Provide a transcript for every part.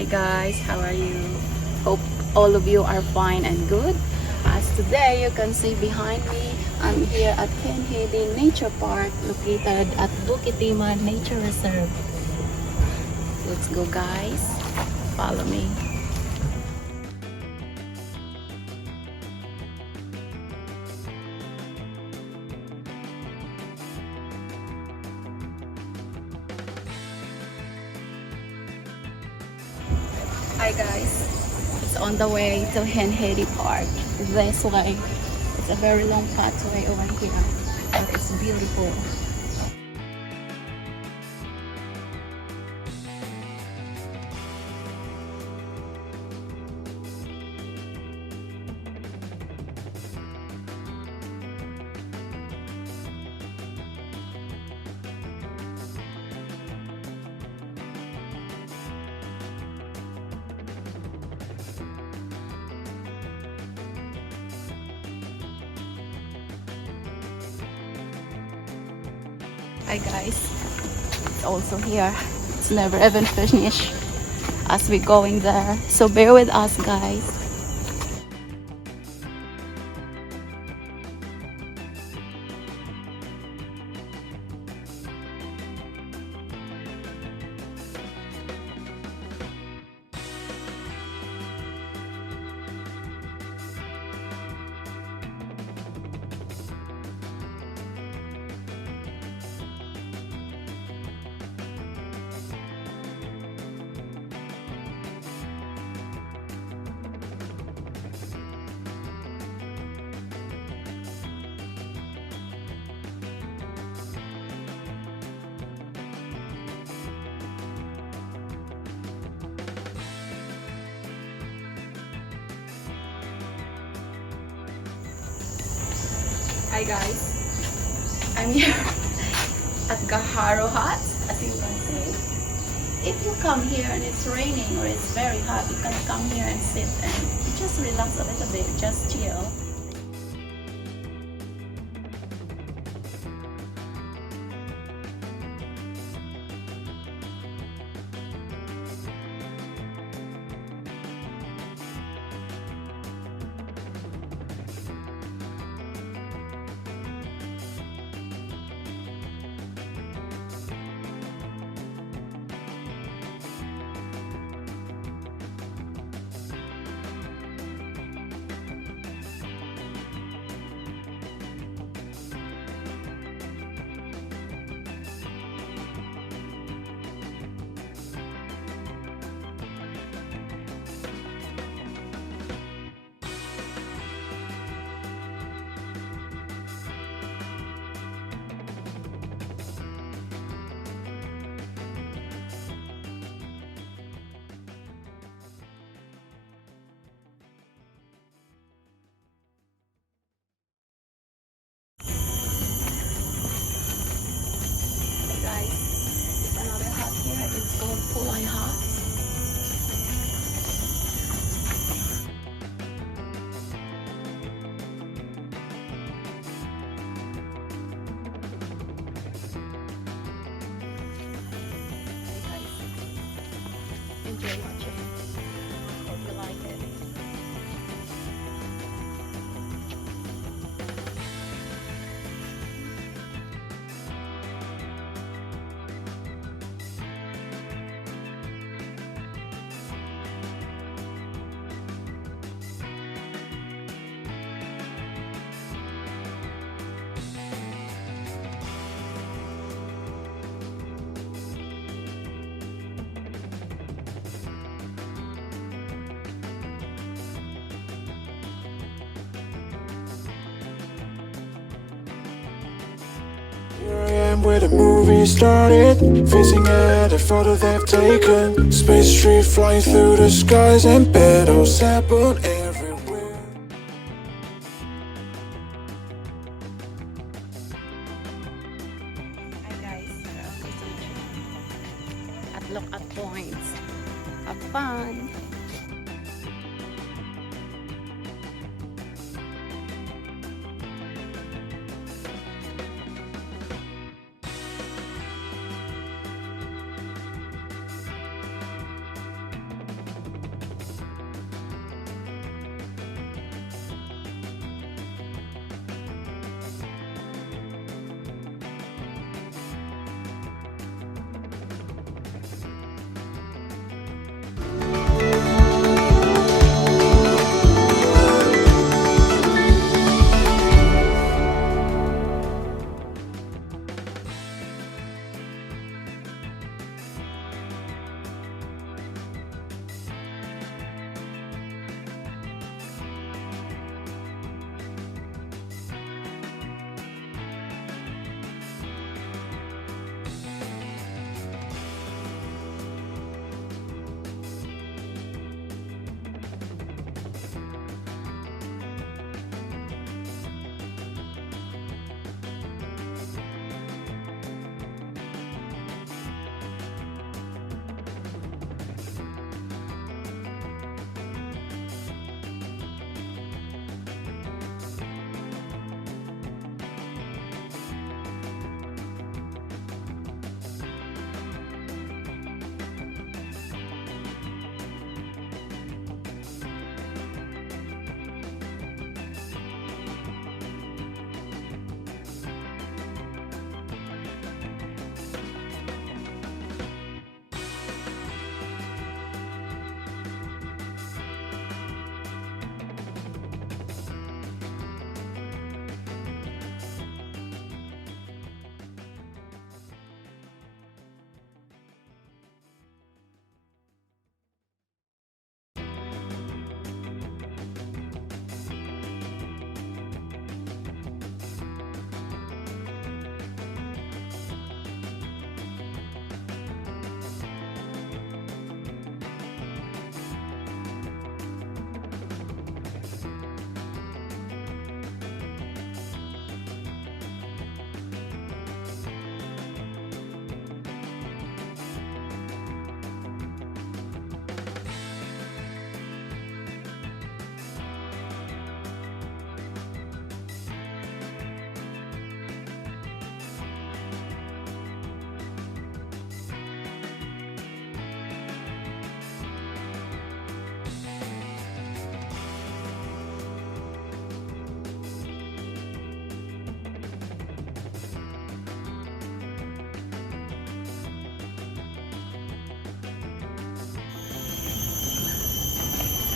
Hi guys, how are you? Hope all of you are fine and good. As today you can see behind me, I'm here at Kenhedi Nature Park located at Bukit-Timah Nature Reserve. Let's go guys, follow me. Hi guys, it's on the way to Kenhedi Park. This way, it's a very long pathway over here, but it's beautiful. Hi guys, it's also here. It's never even finished as we going there. So bear with us guys. Hi guys, I'm here at Gaharo Hut, as you can see. If you come here and it's raining or it's very hot, you can come here and sit and just relax a little bit, just chill. It's called Pulai Hut. Enjoy watching. Hope you like it. Here I am where the movie started, facing at a photo they've taken. Space tree flying through the skies and petals happen everywhere. Hi guys, at look at points. Have fun.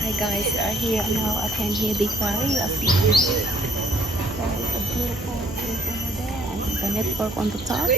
Hi guys, we are here now at Henhedi Quarry. As you can see, there is a beautiful place over there and the network on the top.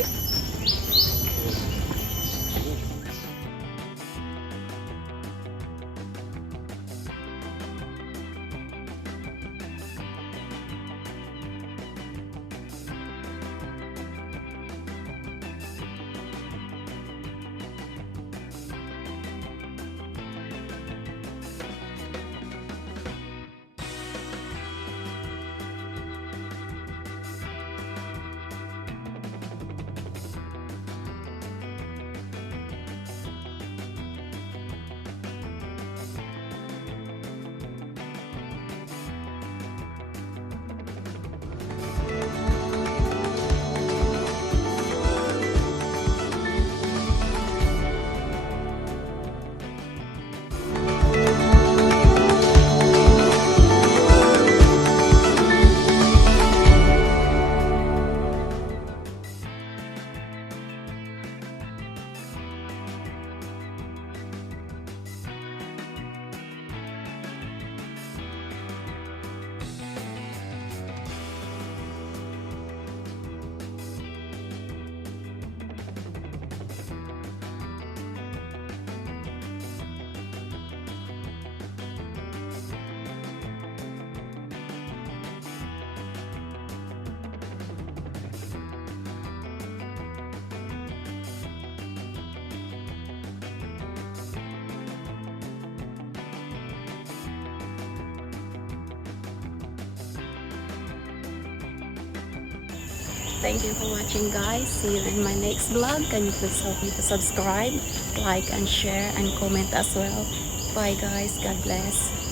Thank you for watching guys. See you in my next vlog. Can you please help me to subscribe, like and share and comment as well. Bye guys. God bless.